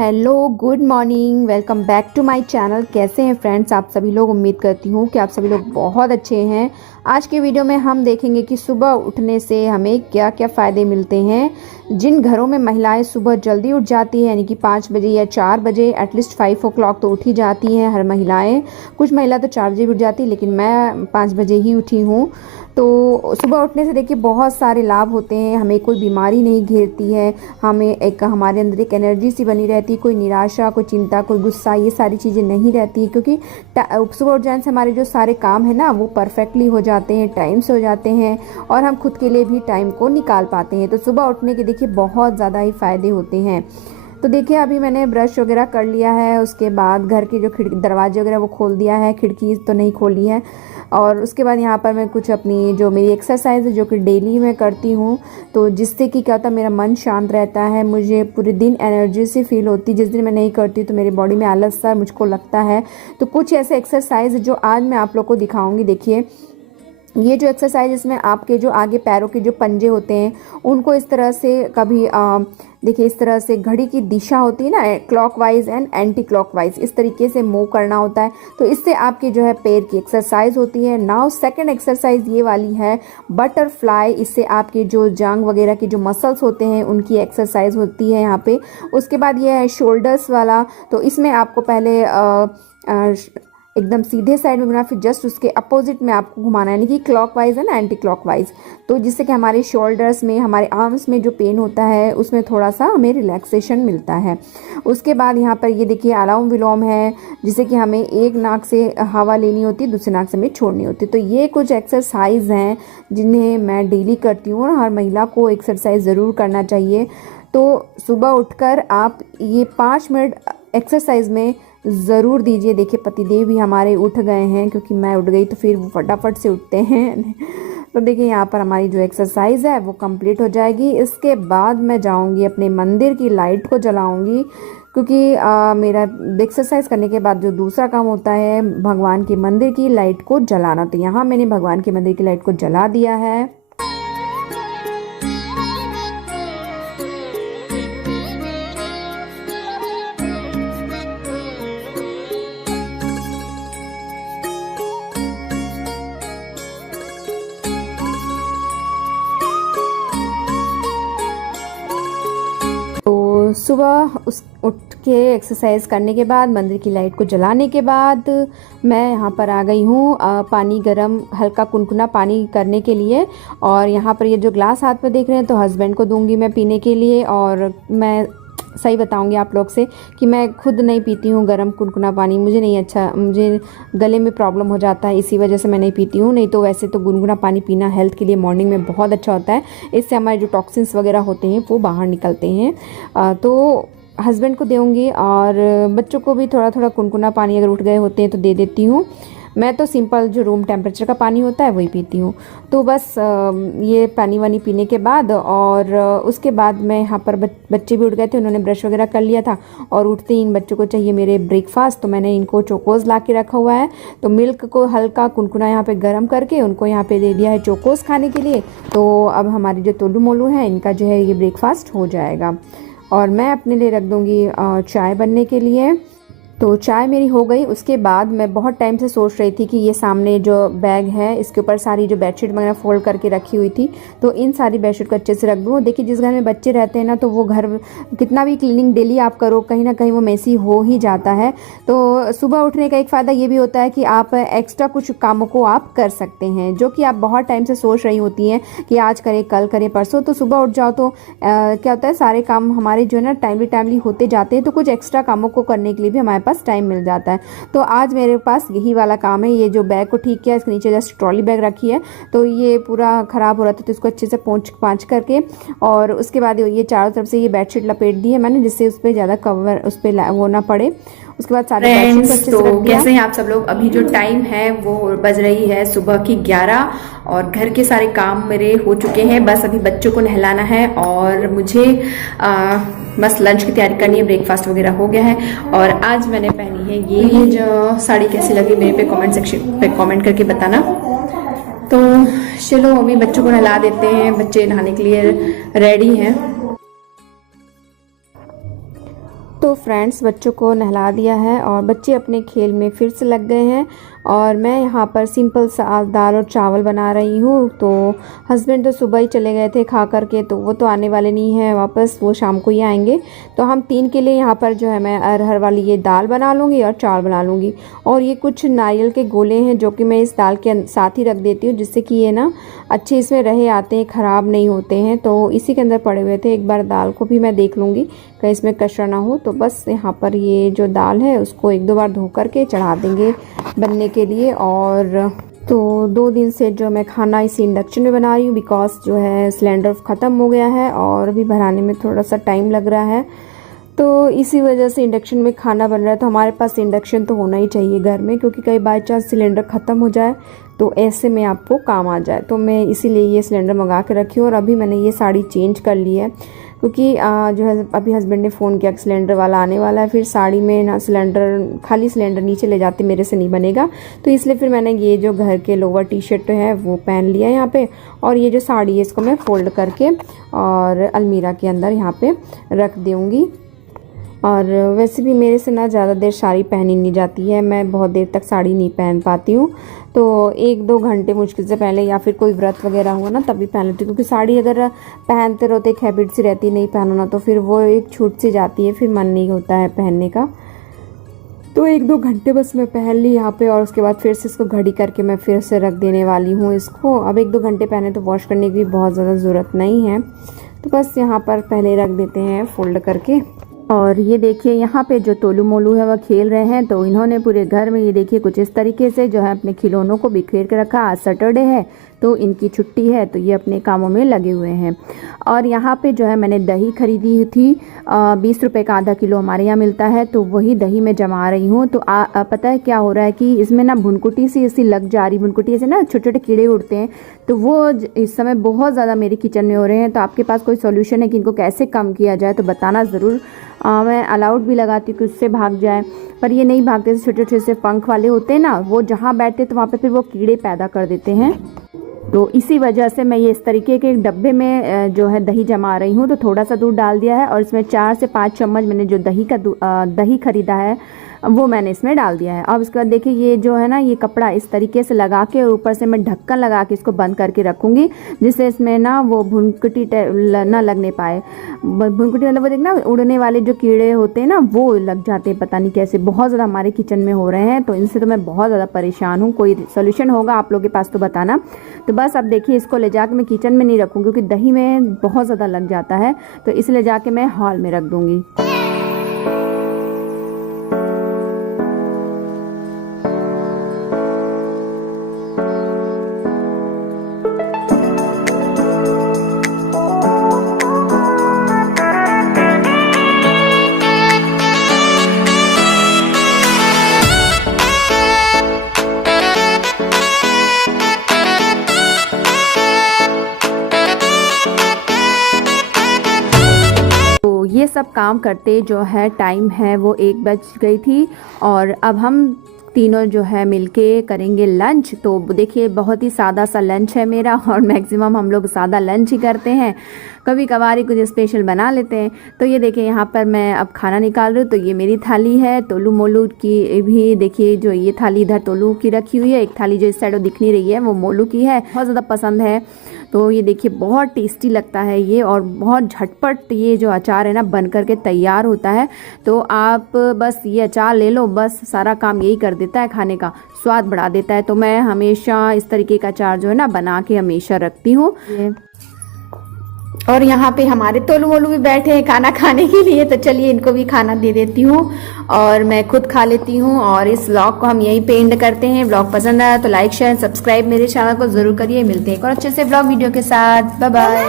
Hello, good morning, welcome back to my channel. कैसे हैं friends आप सभी लोग। उम्मीद करती हूँ कि आप सभी लोग बहुत अच्छे हैं। आज के वीडियो में हम देखेंगे कि सुबह उठने से हमें क्या क्या फ़ायदे मिलते हैं। जिन घरों में महिलाएं सुबह जल्दी उठ जाती हैं, यानी कि 5 बजे या 4 बजे, एटलीस्ट 5 o'clock तो उठ ही जाती हैं हर महिलाएं। कुछ महिला तो 4 बजे भी उठ जाती, लेकिन मैं 5 बजे ही उठी हूँ। तो सुबह उठने से देखिए बहुत सारे लाभ होते हैं। हमें कोई बीमारी नहीं घेरती है, हमारे अंदर एक एनर्जी सी बनी रहती है। कोई निराशा, कोई चिंता, कोई गुस्सा, ये सारी चीज़ें नहीं रहती, क्योंकि सुबह उठ जाने से हमारे जो सारे काम है ना वो परफेक्टली हो जाते हैं, टाइम से हो जाते हैं, और हम खुद के लिए भी टाइम को निकाल पाते हैं। तो सुबह उठने के देखिए बहुत ज़्यादा ही फ़ायदे होते हैं। तो देखिए अभी मैंने ब्रश वगैरह कर लिया है, उसके बाद घर के जो दरवाजे वगैरह वो खोल दिया है, खिड़की तो नहीं खोली है। और उसके बाद यहाँ पर मैं कुछ अपनी जो मेरी एक्सरसाइज है जो कि डेली मैं करती हूँ, तो जिससे कि क्या होता है, मेरा मन शांत रहता है, मुझे पूरे दिन एनर्जी सी फील होती है। जिस दिन मैं नहीं करती तो मेरी बॉडी में आलस सा मुझको लगता है। तो कुछ ऐसे एक्सरसाइज जो आज मैं आप लोग को दिखाऊंगी। देखिए ये जो एक्सरसाइज, इसमें आपके जो आगे पैरों के जो पंजे होते हैं उनको इस तरह से कभी देखिए इस तरह से घड़ी की दिशा होती है ना, क्लॉकवाइज एंड एंटी क्लॉकवाइज, इस तरीके से मूव करना होता है। तो इससे आपकी जो है पैर की एक्सरसाइज होती है। नाउ सेकंड एक्सरसाइज ये वाली है बटरफ्लाई। इससे आपके जो जांग वगैरह के जो मसल्स होते हैं उनकी एक्सरसाइज होती है यहाँ पे। उसके बाद ये है शोल्डर्स वाला। तो इसमें आपको पहले एकदम सीधे साइड में घुमाना, फिर जस्ट उसके अपोजिट में आपको घुमाना है, यानी कि क्लॉकवाइज है ना, एंटी क्लॉकवाइज। तो जिससे कि हमारे शोल्डर्स में, हमारे आर्म्स में जो पेन होता है उसमें थोड़ा सा हमें रिलैक्सेशन मिलता है। उसके बाद यहाँ पर ये देखिए अनुलोम विलोम है, जिससे कि हमें एक नाक से हवा लेनी होती है, दूसरे नाक से हमें छोड़नी होती है। तो ये कुछ एक्सरसाइज हैं जिन्हें मैं डेली करती हूँ, और हर महिला को एक्सरसाइज ज़रूर करना चाहिए। तो सुबह उठकर आप ये 5 मिनट एक्सरसाइज में ज़रूर दीजिए। देखिए पतिदेव भी हमारे उठ गए हैं, क्योंकि मैं उठ गई तो फिर वो फटाफट से उठते हैं। तो देखिए यहाँ पर हमारी जो एक्सरसाइज है वो कंप्लीट हो जाएगी। इसके बाद मैं जाऊँगी अपने मंदिर की लाइट को जलाऊँगी, क्योंकि मेरा एक्सरसाइज करने के बाद जो दूसरा काम होता है भगवान के मंदिर की लाइट को जलाना। तो यहाँ मैंने भगवान के मंदिर की लाइट को जला दिया है। सुबह उठ के एक्सरसाइज करने के बाद, मंदिर की लाइट को जलाने के बाद मैं यहाँ पर आ गई हूँ पानी गरम, हल्का कुनकुना पानी करने के लिए। और यहाँ पर ये जो ग्लास हाथ में देख रहे हैं तो हस्बैंड को दूंगी मैं पीने के लिए। और मैं सही बताऊंगी आप लोग से कि मैं खुद नहीं पीती हूँ गरम कुनकुना पानी, मुझे नहीं अच्छा, मुझे गले में प्रॉब्लम हो जाता है, इसी वजह से मैं नहीं पीती हूँ। नहीं तो वैसे तो गुनगुना पानी पीना हेल्थ के लिए मॉर्निंग में बहुत अच्छा होता है। इससे हमारे जो टॉक्सिन्स वगैरह होते हैं वो बाहर निकलते हैं। तो हस्बैंड को दूँगी, और बच्चों को भी थोड़ा थोड़ा कुनकुना पानी अगर उठ गए होते हैं तो दे देती हूँ। मैं तो सिंपल जो रूम टेम्परेचर का पानी होता है वही पीती हूँ। तो बस ये पानी वानी पीने के बाद, और उसके बाद मैं यहाँ पर बच्चे भी उठ गए थे, उन्होंने ब्रश वगैरह कर लिया था। और उठते ही इन बच्चों को चाहिए मेरे ब्रेकफास्ट, तो मैंने इनको चोकोज़ ला के रखा हुआ है। तो मिल्क को हल्का कुनकुना यहाँ पे गर्म करके उनको यहाँ पे दे दिया है चोकोज़ खाने के लिए। तो अब हमारी जो तोलू मोलू है इनका जो है ये ब्रेकफास्ट हो जाएगा। और मैं अपने लिए रख दूँगी चाय बनने के लिए। तो चाय मेरी हो गई। उसके बाद मैं बहुत टाइम से सोच रही थी कि ये सामने जो बैग है इसके ऊपर सारी जो बेडशीट वगैरह फोल्ड करके रखी हुई थी, तो इन सारी बेडशीट को अच्छे से रख दूँ। देखिए जिस घर में बच्चे रहते हैं ना, तो वो घर कितना भी क्लीनिंग डेली आप करो, कहीं ना कहीं वो मेसी हो ही जाता है। तो सुबह उठने का एक फ़ायदा ये भी होता है कि आप एक्स्ट्रा कुछ कामों को आप कर सकते हैं, जो कि आप बहुत टाइम से सोच रही होती हैं कि आज करें, कल करें, परसों। तो सुबह उठ जाओ तो क्या होता है, सारे काम हमारे जो है ना टाइमली होते जाते हैं। तो कुछ एक्स्ट्रा कामों को करने के लिए भी हमारे पास टाइम मिल जाता है। तो आज मेरे पास यही वाला काम है। ये जो बैग को ठीक किया, इसके नीचे जस्ट ट्रॉली बैग रखी है, तो ये पूरा ख़राब हो रहा था, तो इसको अच्छे से पाँच करके, और उसके बाद ये चारों तरफ से ये बेडशीट लपेट दी है मैंने, जिससे उस पर ज़्यादा कवर, उस पर वो ना पड़े। उसके बाद सारे बेडशीट को अच्छे से रख दिया। कैसे हैं आप सब लोग। अभी जो टाइम है वो बज रही है सुबह की 11, और घर के सारे काम मेरे हो चुके हैं। बस अभी बच्चों को नहलाना है, और मुझे बस लंच की तैयारी करनी है। ब्रेकफास्ट वगैरह हो गया है। और आज मैंने पहनी है ये जो साड़ी, कैसी लगी मेरे पे कमेंट सेक्शन पे कमेंट करके बताना। तो चलो अभी बच्चों को नहला देते हैं, बच्चे नहाने के लिए रेडी हैं। तो फ्रेंड्स, बच्चों को नहला दिया है और बच्चे अपने खेल में फिर से लग गए हैं और मैं यहाँ पर सिंपल सा दाल और चावल बना रही हूँ। तो हस्बैंड तो सुबह ही चले गए थे खा करके, तो वो तो आने वाले नहीं हैं वापस, वो शाम को ही आएंगे। तो हम 3 के लिए यहाँ पर जो है मैं अरहर वाली ये दाल बना लूँगी और चावल बना लूँगी। और ये कुछ नारियल के गोले हैं जो कि मैं इस दाल के साथ ही रख देती हूँ, जिससे कि ये ना अच्छे इसमें रहे आते हैं, ख़राब नहीं होते हैं। तो इसी के अंदर पड़े हुए थे, एक बार दाल को भी मैं देख लूँगी कहीं इसमें कचरा ना हो। तो बस यहाँ पर ये जो दाल है उसको 1-2 बार धो करके चढ़ा देंगे बनने के लिए। और तो 2 दिन से जो मैं खाना इसी इंडक्शन में बना रही हूँ, बिकॉज जो है सिलेंडर ख़त्म हो गया है और अभी भराने में थोड़ा सा टाइम लग रहा है। तो इसी वजह से इंडक्शन में खाना बन रहा है। तो हमारे पास इंडक्शन तो होना ही चाहिए घर में, क्योंकि कई बाई चांस सिलेंडर ख़त्म हो जाए तो ऐसे में आपको काम आ जाए। तो मैं इसीलिए ये सिलेंडर मंगा के रखी हूँ। और अभी मैंने ये साड़ी चेंज कर ली है, क्योंकि जो है अभी हस्बैंड ने फ़ोन किया कि सिलेंडर वाला आने वाला है, फिर साड़ी में ना सिलेंडर, खाली सिलेंडर नीचे ले जाते मेरे से नहीं बनेगा। तो इसलिए फिर मैंने ये जो घर के लोअर टी-शर्ट है वो पहन लिया यहाँ पे, और ये जो साड़ी है इसको मैं फ़ोल्ड करके और अलमीरा के अंदर यहाँ पे रख दूँगी। और वैसे भी मेरे से ना ज़्यादा देर साड़ी पहनी नहीं जाती है, मैं बहुत देर तक साड़ी नहीं पहन पाती हूँ। तो 1-2 घंटे मुश्किल से पहले, या फिर कोई व्रत वगैरह हुआ ना तभी पहन लेती हूँ, क्योंकि साड़ी अगर पहनते रहो तो एक हैबिट सी रहती है, नहीं पहनो ना तो फिर वो एक छूट सी जाती है, फिर मन नहीं होता है पहनने का। तो 1-2 घंटे बस मैं पहन ली यहाँ पे, और उसके बाद फिर से इसको घड़ी करके मैं फिर से रख देने वाली हूँ इसको। अब 1-2 घंटे पहने तो वॉश करने की भी बहुत ज़्यादा ज़रूरत नहीं है। तो बस यहाँ पर पहले रख देते हैं फ़ोल्ड करके। और ये देखिए यहाँ पे जो तोलू मोलू है वह खेल रहे हैं। तो इन्होंने पूरे घर में ये देखिए कुछ इस तरीके से जो है अपने खिलौनों को बिखेर के रखा। आज सैटरडे है तो इनकी छुट्टी है, तो ये अपने कामों में लगे हुए हैं। और यहाँ पे जो है मैंने दही खरीदी थी, 20 रुपये का आधा किलो हमारे यहाँ मिलता है, तो वही दही मैं जमा रही हूँ। तो पता है क्या हो रहा है कि इसमें ना भुनकुटी सी ऐसी लग जा रही, भुनकुटी से ना छोटे छोटे कीड़े उड़ते हैं, तो वो इस समय बहुत ज़्यादा मेरे किचन में हो रहे हैं। तो आपके पास कोई सोल्यूशन है कि इनको कैसे कम किया जाए तो बताना ज़रूर। मैं अलाउड भी लगाती हूँ कि उससे भाग जाए, पर ये नहीं भागते। छोटे छोटे से पंख वाले होते हैं ना, वो जहाँ बैठते तो वहाँ पे फिर वो कीड़े पैदा कर देते हैं। तो इसी वजह से मैं ये इस तरीके के एक डब्बे में जो है दही जमा रही हूँ। तो थोड़ा सा दूध डाल दिया है और इसमें 4 से 5 चम्मच मैंने जो दही खरीदा है वो मैंने इसमें डाल दिया है। अब इसके बाद देखिए ये जो है ना, ये कपड़ा इस तरीके से लगा के ऊपर से मैं ढक्कन लगा के इसको बंद करके रखूँगी, जिससे इसमें ना वो भुनकुटी ना लगने पाए। भुनकुटी मतलब वो देखना उड़ने वाले जो कीड़े होते हैं ना, वो लग जाते हैं, पता नहीं कैसे, बहुत ज़्यादा हमारे किचन में हो रहे हैं। तो इनसे तो मैं बहुत ज़्यादा परेशान हूँ। कोई सोल्यूशन होगा आप लोगों के पास तो बताना। तो बस अब देखिए इसको ले जाके मैं किचन में नहीं रखूँगी, क्योंकि दही में बहुत ज़्यादा लग जाता है, तो इसलिए जाके मैं हॉल में रख दूँगी। ये सब काम करते जो है टाइम है वो 1 बज गई थी, और अब हम तीनों जो है मिलके करेंगे लंच। तो देखिए बहुत ही सादा सा लंच है मेरा, और मैक्सिमम हम लोग सादा लंच ही करते हैं, कभी कभार ही कुछ स्पेशल बना लेते हैं। तो ये देखिए यहाँ पर मैं अब खाना निकाल रही हूँ। तो ये मेरी थाली है, तोलू मोलू की भी देखिए, जो ये थाली इधर तोलू की रखी हुई है, एक थाली जो इस साइड दिख नहीं रही है वो मोलू की है, बहुत ज़्यादा पसंद है। तो ये देखिए बहुत टेस्टी लगता है ये, और बहुत झटपट ये जो अचार है ना बन करके तैयार होता है। तो आप बस ये अचार ले लो, बस सारा काम यही कर देता है, खाने का स्वाद बढ़ा देता है। तो मैं हमेशा इस तरीके का अचार जो है ना बना के हमेशा रखती हूँ। और यहाँ पे हमारे तोलू मोलू भी बैठे हैं खाना खाने के लिए, तो चलिए इनको भी खाना दे देती हूँ और मैं खुद खा लेती हूँ। और इस व्लॉग को हम यहीं पे एंड करते हैं। व्लॉग पसंद आया तो लाइक शेयर सब्सक्राइब मेरे चैनल को जरूर करिए। मिलते हैं एक और अच्छे से व्लॉग वीडियो के साथ। Bye bye.